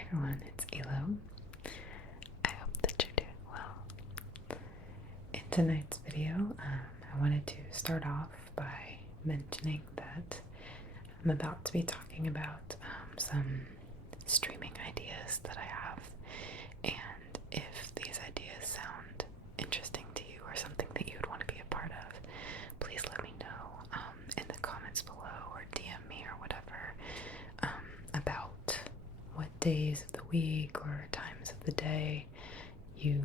Hey everyone, it's Elo. I hope that you're doing well. In tonight's video, I wanted to start off by mentioning that I'm about to be talking about some streaming ideas that I have, and if these ideas sound interesting to you or something that you would want to be a part of, please let me know in the comments below or DM me or whatever about what days of the week or times of the day you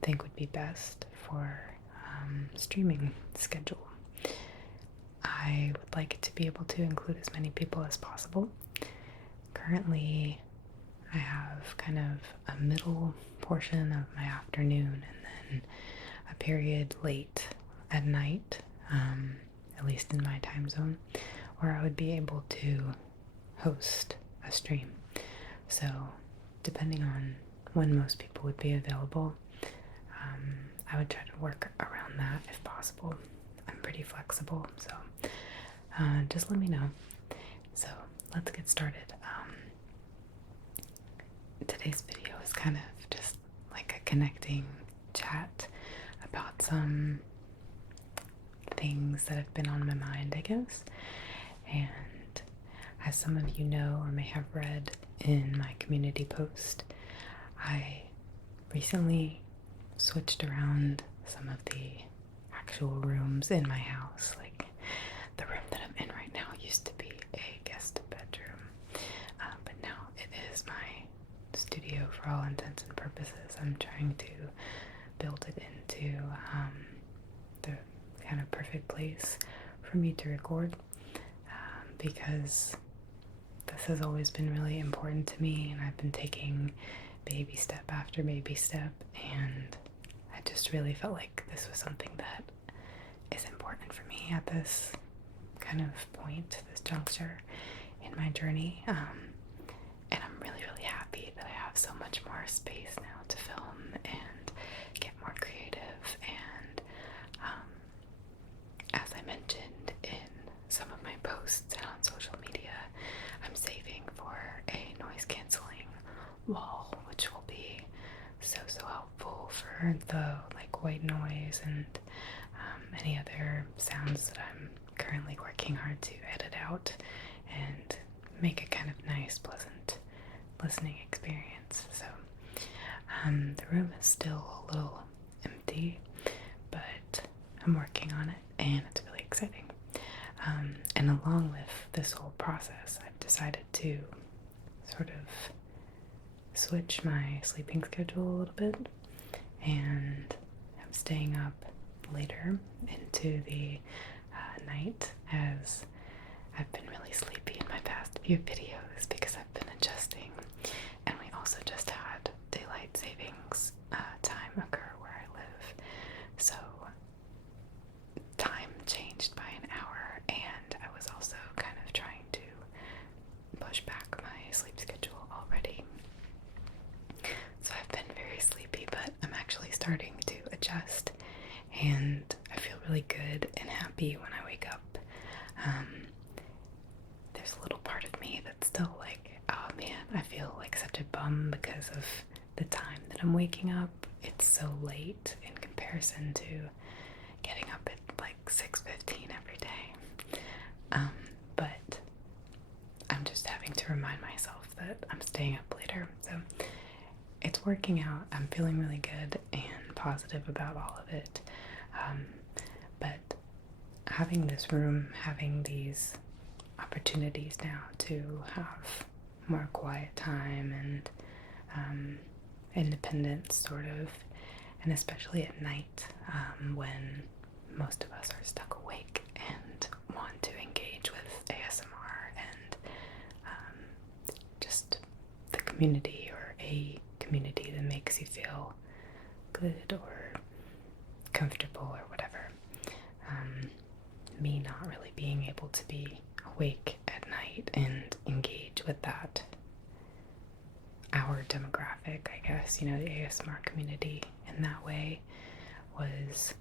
think would be best for streaming schedule. I would like to be able to include as many people as possible. Currently, I have kind of a middle portion of my afternoon and then a period late at night, at least in my time zone, where I would be able to host a stream. So, depending on when most people would be available, I would try to work around that if possible. I'm pretty flexible, so just let me know. So, let's get started. Today's video is kind of just like a connecting chat about some things that have been on my mind, I guess. And as some of you know or may have read in my community post, I recently switched around some of the actual rooms in my house. Like, the room that I'm in right now used to be a guest bedroom, but now it is my studio for all intents and purposes. I'm trying to build it into the kind of perfect place for me to record, because this has always been really important to me, and I've been taking baby step after baby step, and I just really felt like this was something that is important for me at this kind of point, this juncture in my journey. And I'm really, really happy that I have so much more space now to film and get more creative. And as I mentioned in some of my posts and on social media, I'm saving for a noise canceling wall, which will be so helpful for the like white noise and any other sounds that I'm currently working hard to edit out and make a kind of nice, pleasant listening experience. So the room is still a little empty, but I'm working on it and it's really exciting. And along with this whole process, I've decided to sort of switch my sleeping schedule a little bit, and I'm staying up later into the night, as I've been really sleepy in my past few videos because I've been adjusting, and we also just had daylight savings time occur where I live, so time changed by an hour, and I was also kind of trying to push back my sleep schedule already. So I've been very sleepy, but I'm actually starting to adjust, and I feel really good and happy when I wake up. There's a little part of me that's still like, oh man, I feel like such a bum because of the time that I'm waking up. It's so late in comparison to getting up at like 6:15 every day. But I'm just having to remind myself that I'm staying up later. So it's working out. I'm feeling really good and positive about all of it. But having this room, having these opportunities now to have more quiet time and independence, sort of, and especially at night, when most of us are stuck awake and want to engage with ASMR and just the community, or a community that makes you feel good or comfortable or whatever. Me not really being able to be awake at night and engage with that, our demographic, I guess, the ASMR community in that way, was,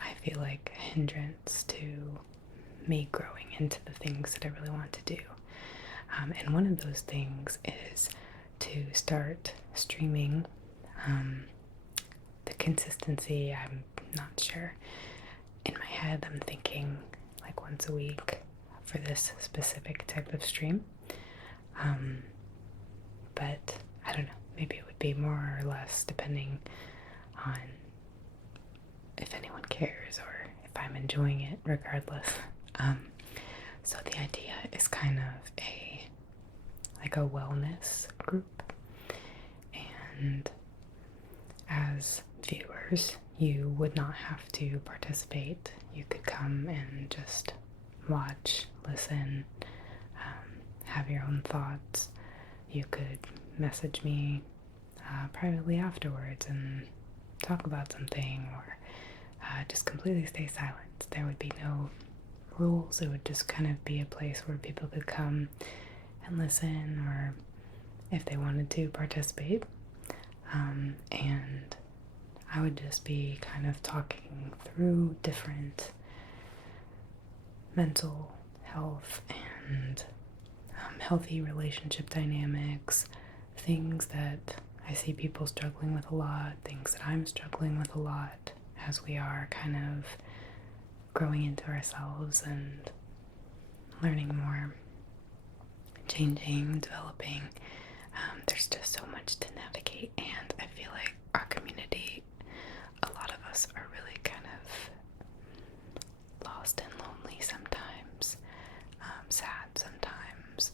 I feel like, a hindrance to me growing into the things that I really want to do. And one of those things is to start streaming. The consistency, I'm not sure. In my head, I'm thinking like once a week for this specific type of stream. But I don't know, maybe it would be more or less depending on if anyone cares or if I'm enjoying it regardless. So the idea is kind of like a wellness group, and as viewers you would not have to participate. You could come and just watch, listen, have your own thoughts. You could message me privately afterwards and talk about something, or just completely stay silent. There would be no rules. It would just kind of be a place where people could come and listen, or if they wanted to participate. And I would just be kind of talking through different mental health and healthy relationship dynamics, things that I see people struggling with a lot, things that I'm struggling with a lot as we are kind of growing into ourselves and learning more, changing, developing. There's just so much to navigate, and I feel like our community, a lot of us are really kind of lost and lonely sometimes, sad sometimes,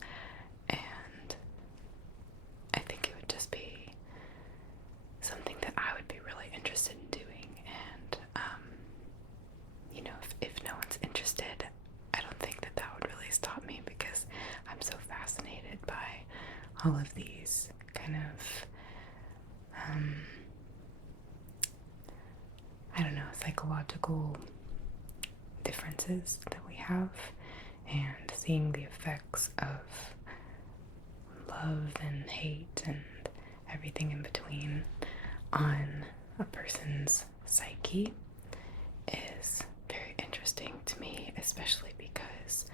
and I think it would just be something that I would be really interested in doing. And you know, if no one's interested, I don't think that would really stop me, because I'm so fascinated by all of these kind of I don't know, psychological differences that we have, and seeing the effects of love and hate and everything in between on a person's psyche is very interesting to me, especially because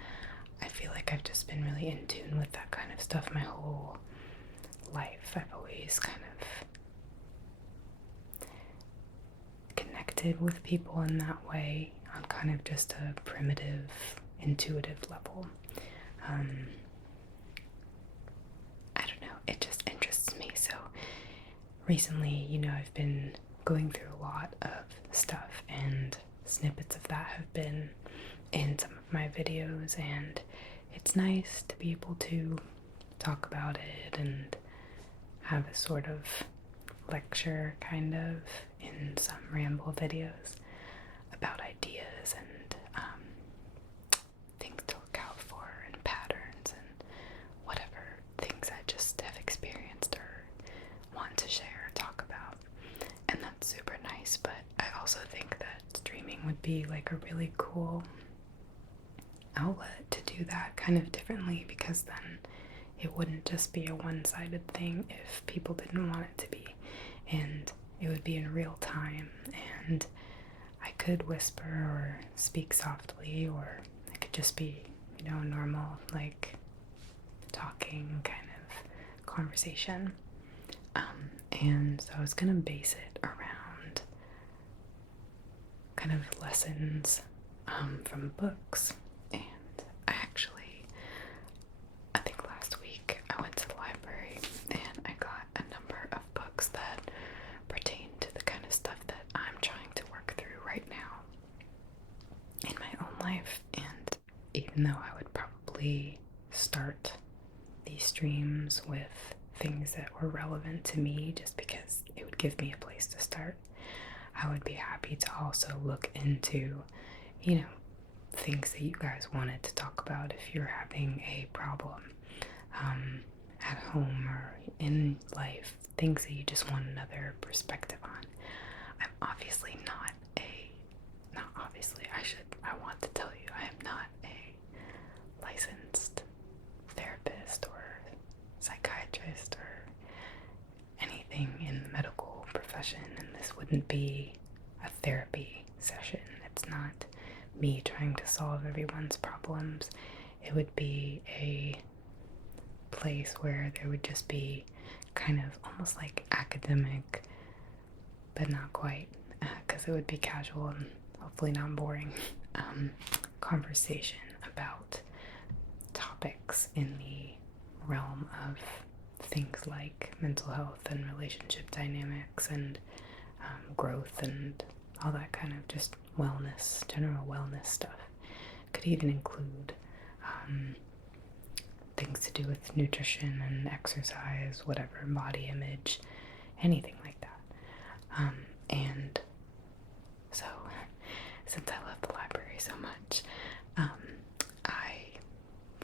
I feel like I've just been really in tune with that kind of stuff my whole life. I've always kind of connected with people in that way, on kind of just a primitive, intuitive level. I don't know, it just interests me. So recently, you know, I've been going through a lot of stuff, and snippets of that have been in some of my videos, and it's nice to be able to talk about it and have a sort of lecture kind of in some ramble videos about ideas and things to look out for and patterns and whatever things I just have experienced or want to share or talk about. And that's super nice, but I also think that streaming would be like a really cool outlet to do that kind of differently, because then it wouldn't just be a one-sided thing if people didn't want it to be, and it would be in real time, and I could whisper or speak softly, or it could just be, you know, normal, like talking kind of conversation. And so I was gonna base it around kind of lessons from books. And I think last week I went to the library and I got a number of books that pertain to the kind of stuff that I'm trying to work through right now in my own life. And even though I would probably start these streams with things that were relevant to me, just because it would give me a place to start, I would be happy to also look into, you know, things that you guys wanted to talk about if you're having a problem at home or in life, things that you just want another perspective on. I want to tell you, I am not a licensed therapist or psychiatrist or anything in the medical profession, and this wouldn't be a therapy session. It's not me trying to solve everyone's problems. It would be a place where there would just be kind of almost like academic, but not quite, because it would be casual and hopefully not boring, conversation about topics in the realm of things like mental health and relationship dynamics and growth and all that kind of just wellness, general wellness stuff. Could even include things to do with nutrition and exercise, whatever, body image, anything like that. And so, since I love the library so much, I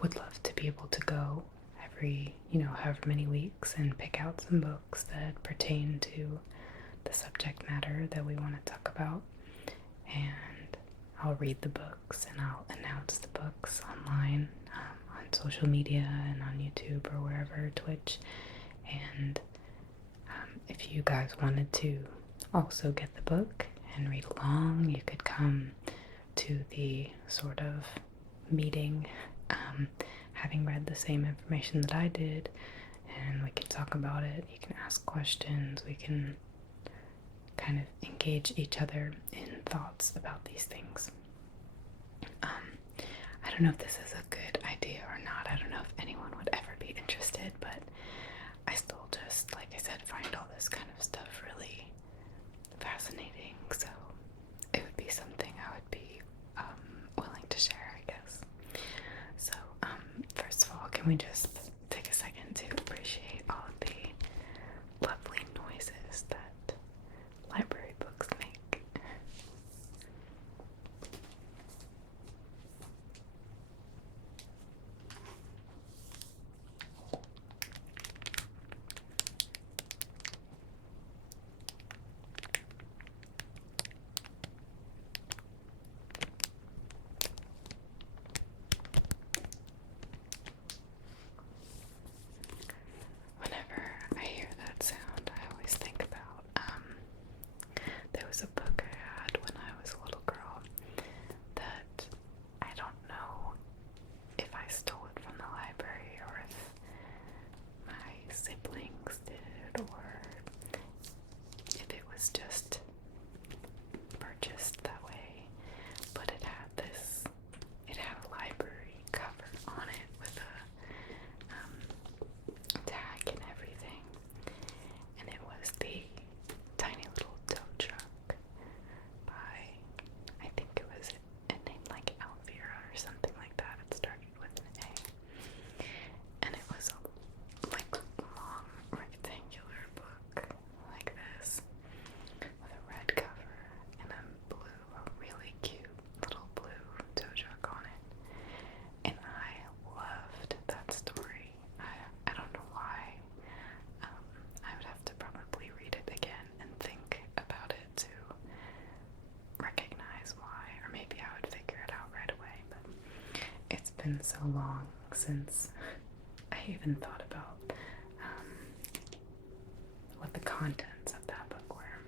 would love to be able to go every, however many weeks and pick out some books that pertain to the subject matter that we want to talk about. And I'll read the books and I'll announce the books online, on social media and on YouTube or wherever, Twitch. And if you guys wanted to also get the book and read along, you could come to the sort of meeting, having read the same information that I did, and we can talk about it. You can ask questions, we can kind of engage each other in thoughts about these things. I don't know if this is a good idea or not. I don't know if anyone would ever be interested, but I still just, like I said, find all this kind of stuff really fascinating, so it would be something I would be willing to share, I guess. So, first of all, can we just take a second to appreciate all of the lovely noises that library books make? Whenever I hear that sound, I always think about, there was a book I had when I was a little girl that I don't know if I stole it from the library or if my siblings did, or if it was just purchased that way, but it had a library cover on it with a tag and everything, and it was the Tiny Little Tow Truck by, I think it was a name like Alvira or something like that. It started with an A, and it was a long rectangular book like this with a red cover and a really cute little blue tow truck on it. And I loved that story. I don't know why. I would have to probably read it again and think about it to recognize why, or maybe I would figure it out right away, but it's been so long since I even thought about what the contents of that book were.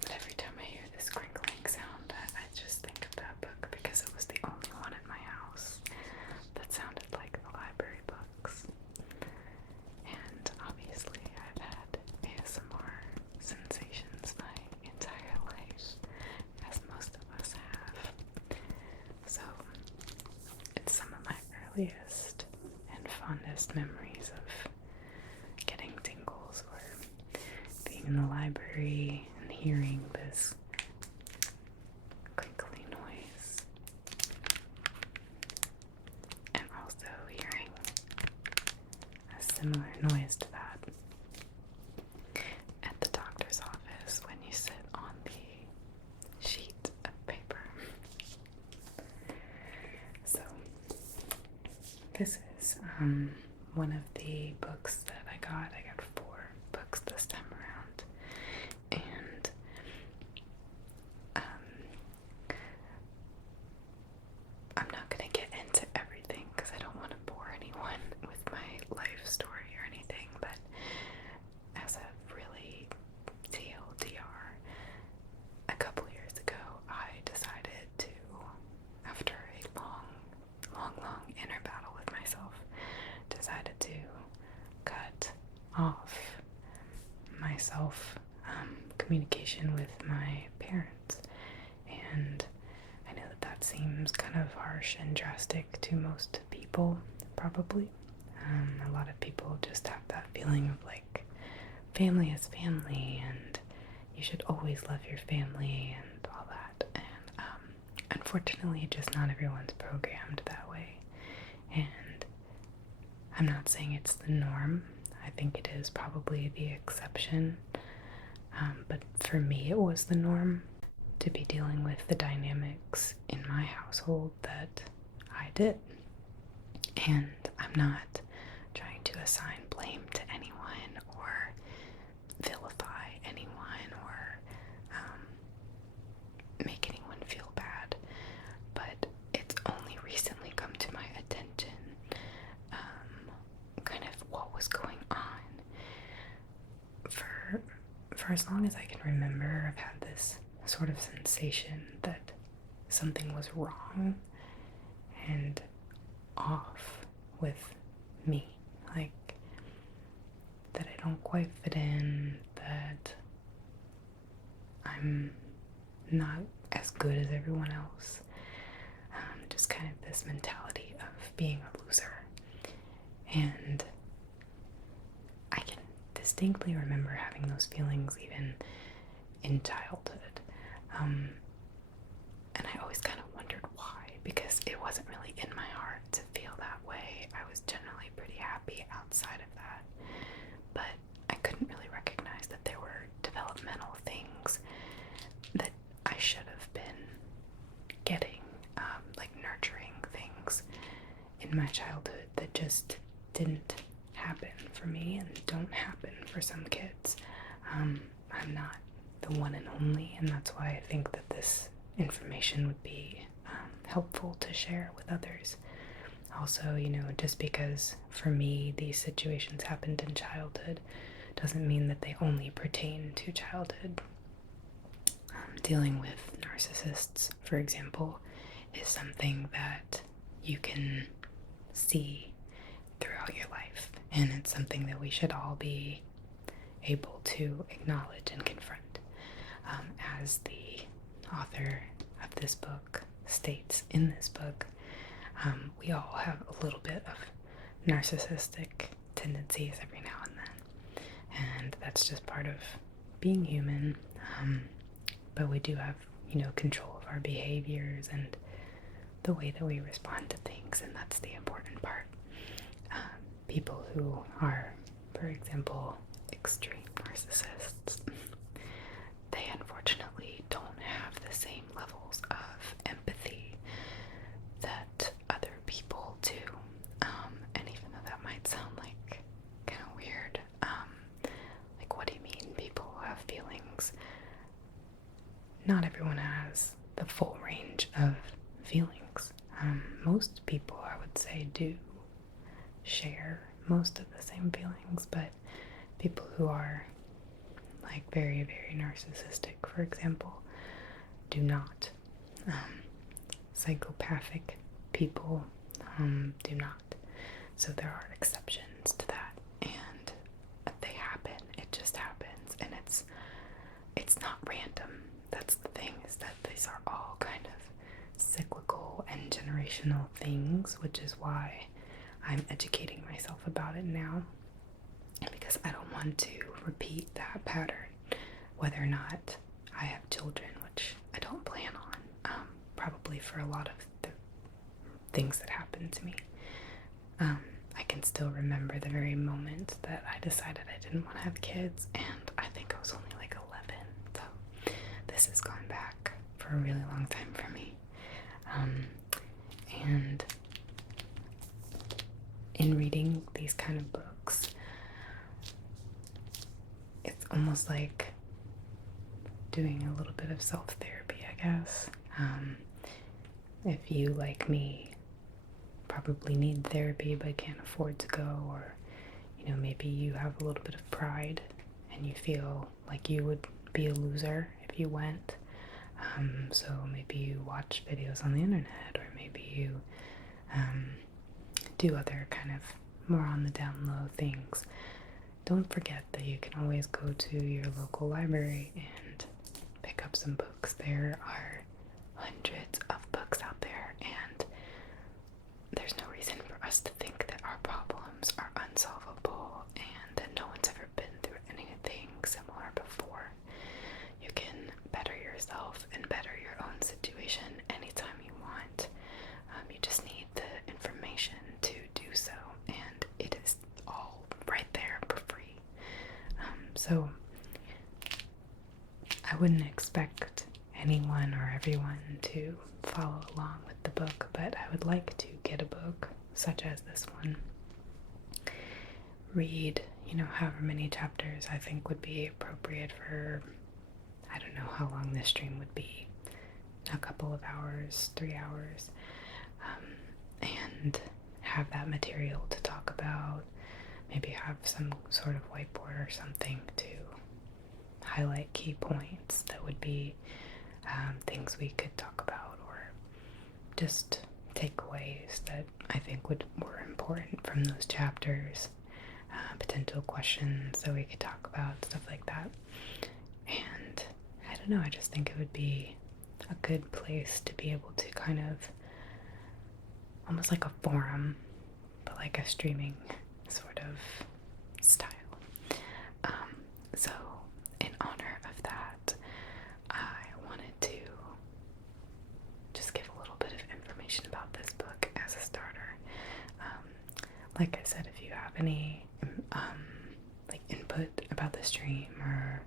But every time I hear this crinkling sound, I just think of that book because it was the only one in my house that sounded like the library books. And obviously I've had ASMR sensations my entire life, as most of us have. So it's some of my earliest and fondest memories of getting tingles or being in the library and hearing this crinkly noise, and also hearing a similar noise to that at the doctor's office when you sit on the sheet of paper. So this is one of the books that I got. I got 4 books this time around, and I'm not going to get into everything because I don't want to bore anyone with my life story or anything, but as a really TLDR, a couple years ago I decided to, after a long inner battle with myself, off my communication with my parents. And I know that that seems kind of harsh and drastic to most people, probably. A lot of people just have that feeling of like, family is family, and you should always love your family, and all that. And unfortunately, just not everyone's programmed that way. And I'm not saying it's the norm. I think it is probably the exception. But for me, it was the norm to be dealing with the dynamics in my household that I did. And I'm not trying to assign blame to anyone or vilify anyone or make anyone feel bad. But it's only recently come to my attention kind of what was going on. For as long as I can remember, I've had this sort of sensation that something was wrong and off with me. Like, that I don't quite fit in, that I'm not as good as everyone else. Just kind of this mentality of being a loser. And I can distinctly remember having those feelings even in childhood. And I always kind of wondered why, because it wasn't really in my heart to feel that way. I was generally pretty happy outside of that. But I couldn't really recognize that there were developmental things that I should have been getting, like nurturing things in my childhood that just didn't happen for me and don't happen for some kids. I'm not the one and only, and that's why I think that this information would be helpful to share with others. Also, just because for me these situations happened in childhood doesn't mean that they only pertain to childhood. Dealing with narcissists, for example, is something that you can see throughout your life, and it's something that we should all be able to acknowledge and confront. As the author of this book states in this book, we all have a little bit of narcissistic tendencies every now and then, and that's just part of being human. But we do have, control of our behaviors and the way that we respond to things, and that's the important part. People who are, for example, extreme narcissists, they unfortunately don't have the same levels of empathy that other people do. And even though that might sound like kind of weird, like, what do you mean people have feelings? Not everyone has the full range of feelings. Most people, I would say, do share most of the same feelings, but people who are like very, very narcissistic, for example, do not. Psychopathic people do not. So there are exceptions to that, and they happen. It just happens, and it's not random. That's the thing, is that these are all kind of cyclical and generational things, which is why I'm educating myself about it now, because I don't want to repeat that pattern, whether or not I have children, which I don't plan on, probably for a lot of the things that happened to me. I can still remember the very moment that I decided I didn't want to have kids, and I think I was only like 11, so this has gone back for a really long time for me. And in reading these kind of books, it's almost like doing a little bit of self-therapy, I guess. If you, like me, probably need therapy but can't afford to go, or maybe you have a little bit of pride and you feel like you would be a loser if you went, so maybe you watch videos on the internet, or maybe you do other kind of more on the down low things don't forget that you can always go to your local library and pick up some books. There are hundreds of books out there, and there's no reason for us to think that our problems are unsolvable and that no one's ever been through anything similar before. You can better yourself and better your own situation anytime you want. You just need the information to do so, and it is all right there for free. So I wouldn't expect anyone or everyone to follow along with the book, but I would like to get a book such as this one, read, however many chapters I think would be appropriate for, I don't know how long this stream would be, a couple of hours, 3 hours, and have that material to talk about, maybe have some sort of whiteboard or something to highlight key points that would be things we could talk about, or just takeaways that I think were important from those chapters, potential questions that we could talk about, stuff like that. And I don't know, I just think it would be a good place to be able to kind of, almost like a forum, but like a streaming sort of style. So in honor of that, I wanted to just give a little bit of information about this book as a starter. Like I said, if you have any like input about the stream or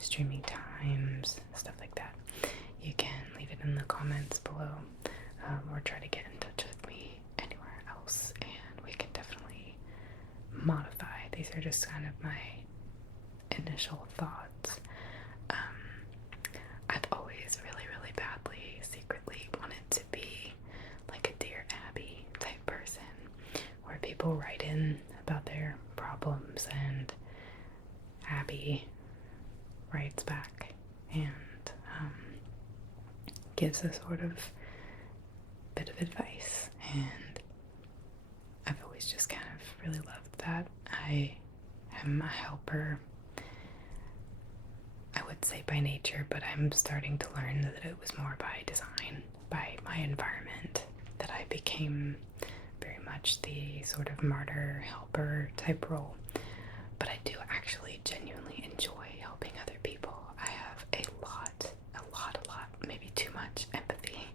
streaming times, stuff like that, you can leave it in the comments below, or try to get in touch with me anywhere else, and we can definitely modify. These are just kind of my initial thoughts. I've always really badly secretly wanted to be like a Dear Abby type person, where people write in about their problems and Abby writes back and gives a sort of bit of advice, and I've always just kind of really loved that. I am a helper, I would say by nature, but I'm starting to learn that it was more by design, by my environment, that I became very much the sort of martyr helper type role. But I do actually genuinely enjoy helping other people. I have a lot, maybe too much empathy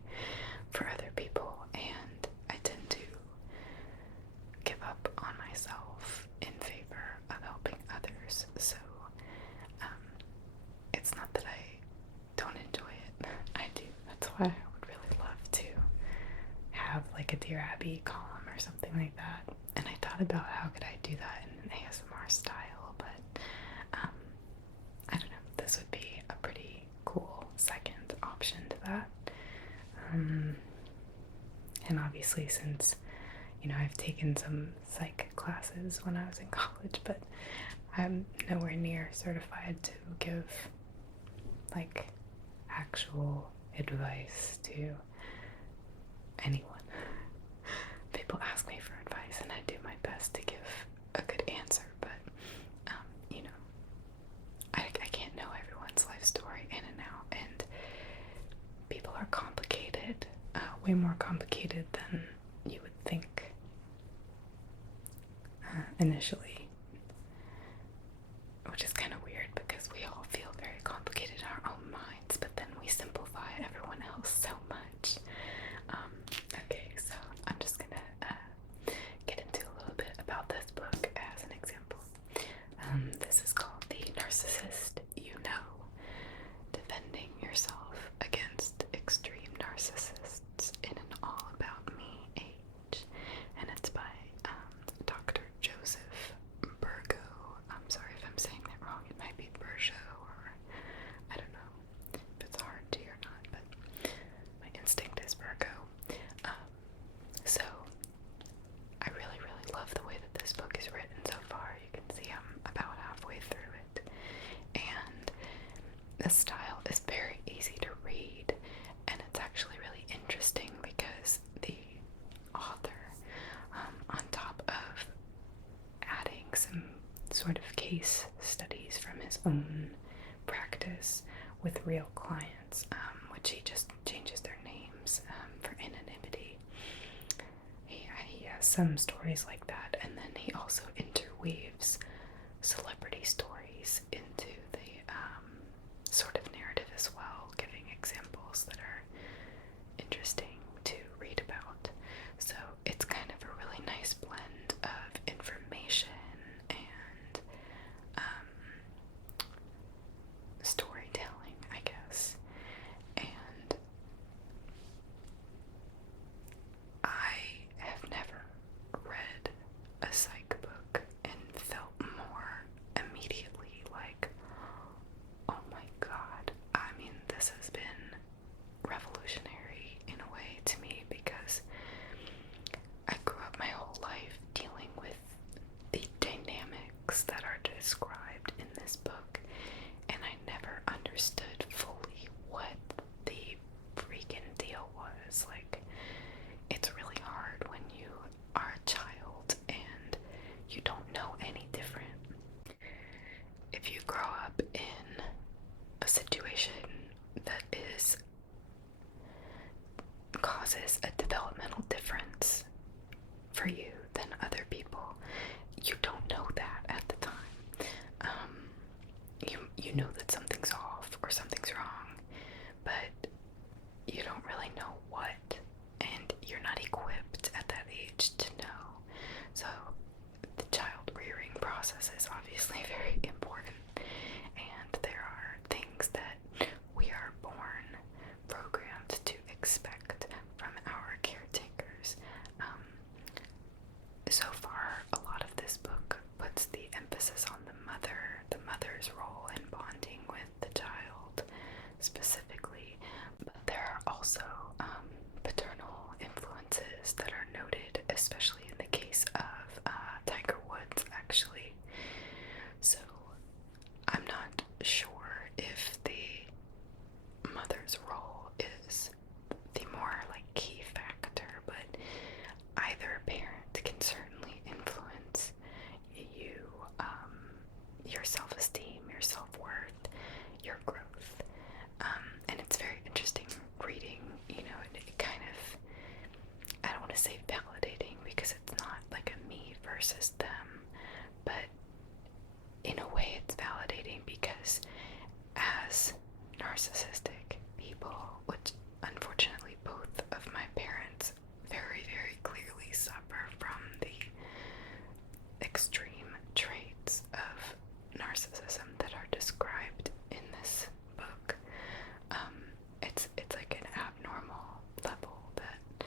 for other people, and I tend to give up on myself in favor of helping others. So it's not that I don't enjoy it. I do. That's why I would really love to have like a Dear Abby column or something like that. And I thought about how could I do that in an ASMR style, but I don't know. This would be a pretty cool second option to that. And obviously, since I've taken some psych classes when I was in college, but I'm nowhere near certified to give like actual advice to anyone. People ask me for advice and I do my best to give a good answer, but I can't know everyone's life story in and out, and people are complicated, way more complicated than you would think initially, which is kind of weird because we all feel very complicated in our own minds, but then we simplify everyone else so much. Okay, so I'm just gonna get into a little bit about this book as an example. This is called The Narcissist You Know, Defending Yourself Against Extreme Narcissists in an All About Me Age, and it's by Dr. Joseph Burgo. I'm sorry if I'm saying that wrong. It might be Burgo, or I don't know if it's hard to or not, but my instinct is Burgo. So I really love the way that this book is written so far. You can see I'm about halfway through it, and the style is very easy to read, and it's actually really interesting because the author, on top of adding some sort of case studies from his own practice with real clients, which he just changes their names for anonymity. He has some stories like that, and then he also interweaves celebrity stories into the sort of narrative as well, giving examples that are interesting to read about. So it's kind of a really nice blend of information and storytelling, I guess. And I have never read a psych book and felt more immediately like, oh my god. I mean, this has been revolutionary in a way to me, because I grew up my whole life dealing with the dynamics that are described in this book, and I never understood fully what the freaking deal was. Like, it's really hard when you are a child and you don't know any different. If you grow up in a situation that causes a developmental difference for you than other people, you don't know that at the time. You know that something's off or something's wrong, but you don't really know what, and you're not equipped at that age to know. So the child rearing process is obviously very important, and there are things that we are born programmed to expect from our caretakers. So far, a lot of this book puts the emphasis on the mother's role in bonding with the child specifically, but there are also paternal influences that are noted, especially in the case of Tiger Woods, actually. So I'm not sure if the mother's role is the more like key factor, but either parent can certainly influence you, your self-esteem, your self-worth, your growth. And it's very interesting reading, it kind of, I don't want to say validating, because it's not like a me versus them, but in a way it's validating, because as narcissistic people, which unfortunately both of my parents very, very clearly suffer from the extreme traits of narcissism that are described in this book. It's like an abnormal level that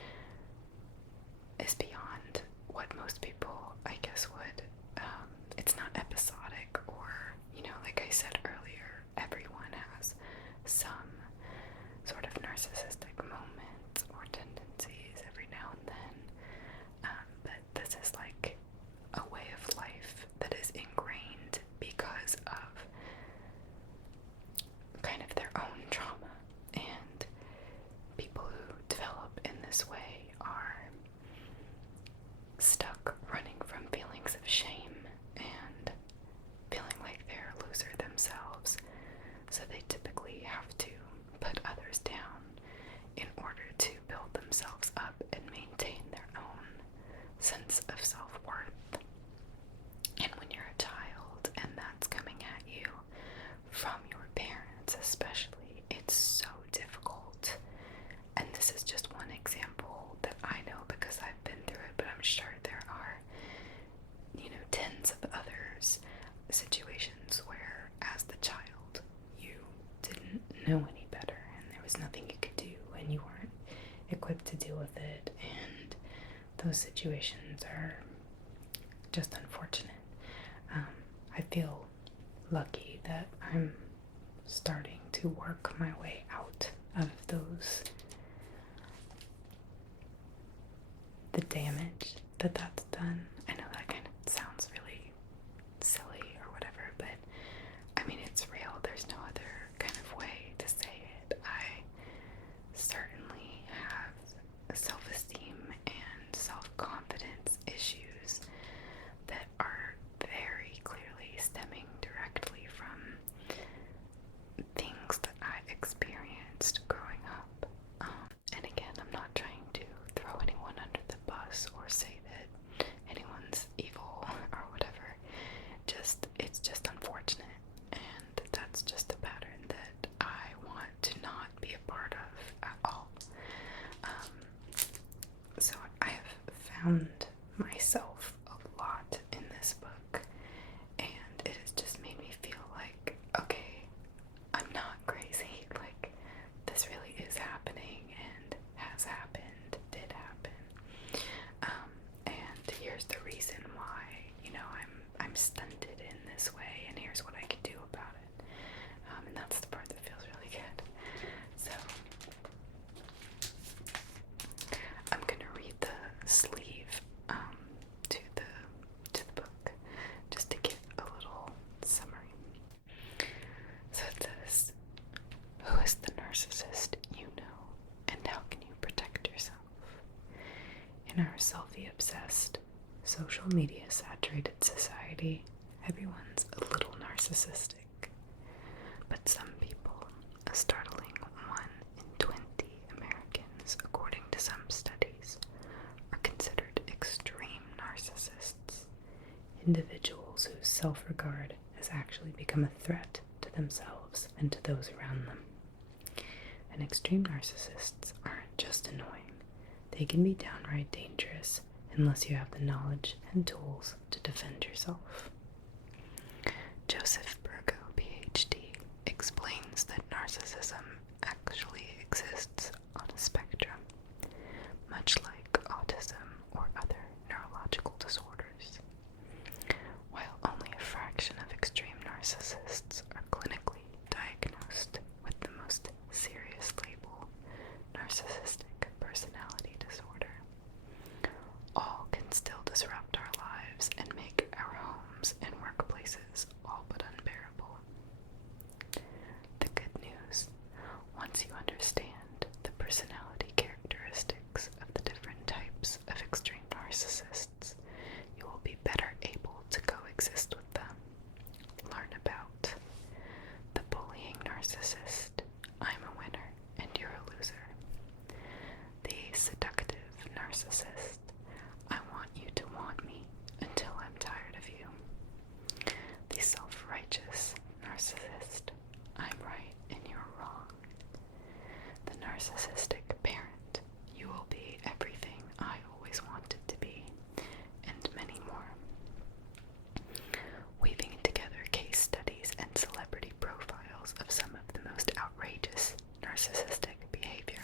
is beyond what most people, I guess, would. It's not episodic, or, like I said earlier, everyone has some sort of narcissistic moments or tendencies every now and then, but this is like a way of life that is ingrained because of kind of their own trauma, and people who develop in this way are stuck running from feelings of shame and feeling like they're a loser themselves, so they typically have to put others down in order to build themselves up and maintain their own sense of self-worth. And when you're a child and that's coming at you from your parents especially, it's so difficult. And this is just one example that I know because I've been through it, but I'm sure there are, tens of others, situations where as the child you didn't know any better and there was nothing you could do and you weren't equipped to deal with it, and those situations are just unfortunate. I feel lucky that I'm starting to work my way out of those, the damage that's done. I know that kind of sounds really silly or whatever, but I mean, it's real. There's no other kind of way to say it. I certainly have self-esteem and self-confidence issues that are very clearly found myself a lot in this book, and it has just made me feel like, okay, I'm not crazy. Like, this really is happening and has happened, did happen. And here's the reason why, I'm stunted in this way, and here's what I can do about it. And that's the part that feels really good. So I'm gonna read the sleeve to the book just to give a little summary. So it says, "Who is the narcissist you know, and how can you protect yourself? In our selfie-obsessed, social media-saturated society, everyone's a little narcissistic. But some people, a startling 1 in 20 Americans, according to some studies, are considered extreme narcissists, individuals whose self-regard has actually become a threat to themselves and to those around them. And extreme narcissists aren't just annoying, they can be downright dangerous unless you have the knowledge and tools to defend yourself." Joseph Burgo, PhD, explains that narcissism actually exists on a spectrum, much like autism or other neurological disorders. While only a fraction of extreme narcissists are clinically diagnosed with the most serious label, narcissistic personality disorder, all can still disrupt our lives and make our homes and workplaces all but unbearable. The good news, once you understand the personality characteristics of the different types of extreme narcissists, you will be better able to coexist with them. Learn about the bullying narcissist, I'm a winner and you're a loser. The seductive narcissist, I want you to want me until I'm tired of you. The self-righteous narcissist, I'm right and you're wrong. The narcissistic parent, you will be everything I always wanted to be, and many more. Weaving together case studies and celebrity profiles of some of the most outrageous narcissistic behavior.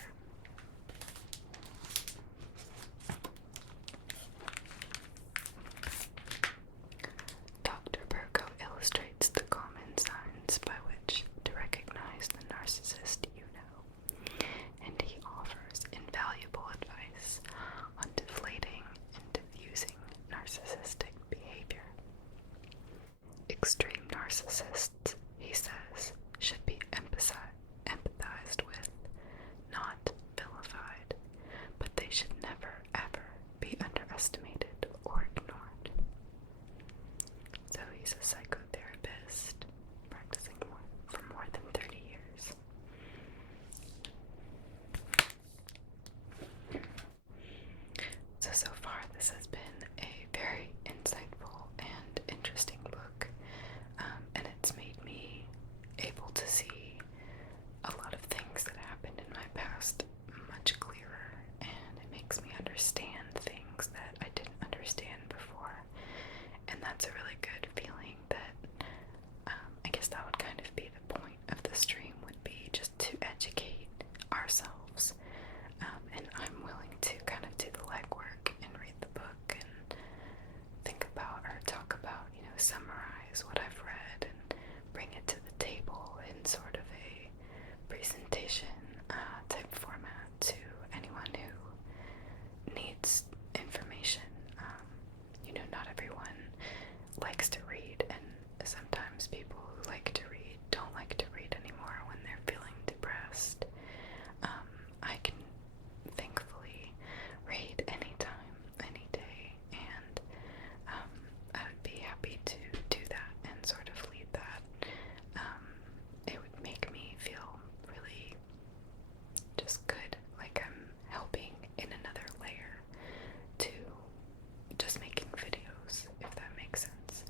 Dr. Burgo illustrates the common signs by which to recognize the narcissist you know, and he offers invaluable advice on deflating and diffusing narcissistic behavior. Extreme narcissists, he says, should be empathized with, not vilified, but they should never, ever be underestimated or ignored. So he's a psychotherapist, practicing for more than 30 years. So far this has been a very insightful and interesting book, and it's made me able to see a lot of things that happened in my past much clearer, and it makes me understand things that I didn't understand before, and that's a really good feeling that I guess that would kind of be the point of the stream, would be just to educate ourselves, and I'm willing to kind of do the legwork and read the book and think about or talk about, summarize what I've read and bring it to the table in sort of a presentation type format to anyone who needs information. Not everyone likes to read, and sometimes people who like to read don't like to read anymore when they're feeling depressed. I can thankfully read anytime, any day, and I would be happy to do that and sort of lead that. It would make me feel really just good, like I'm helping in another layer to just making videos, if that makes sense.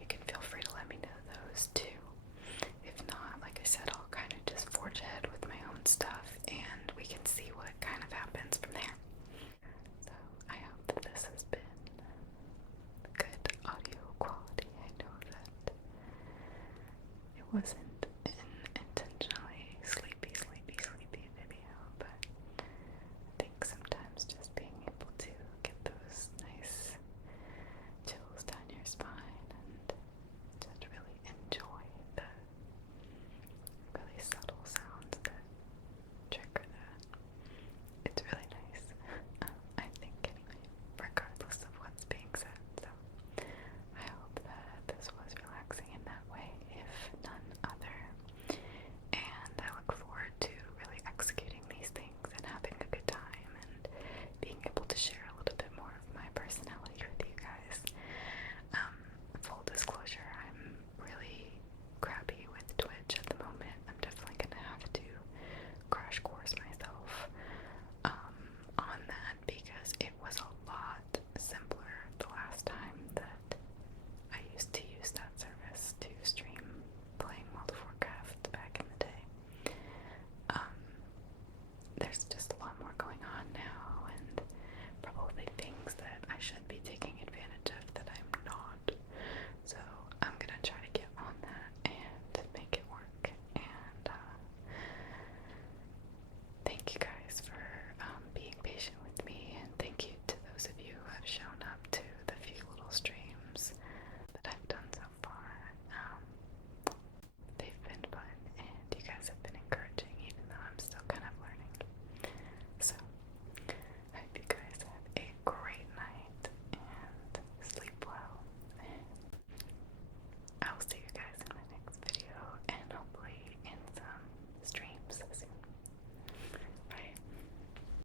you can feel free to let me know those too. If not, like I said, I'll kind of just forge ahead with my own stuff and we can see what kind of happens from there. So I hope that this has been good audio quality. I know that it wasn't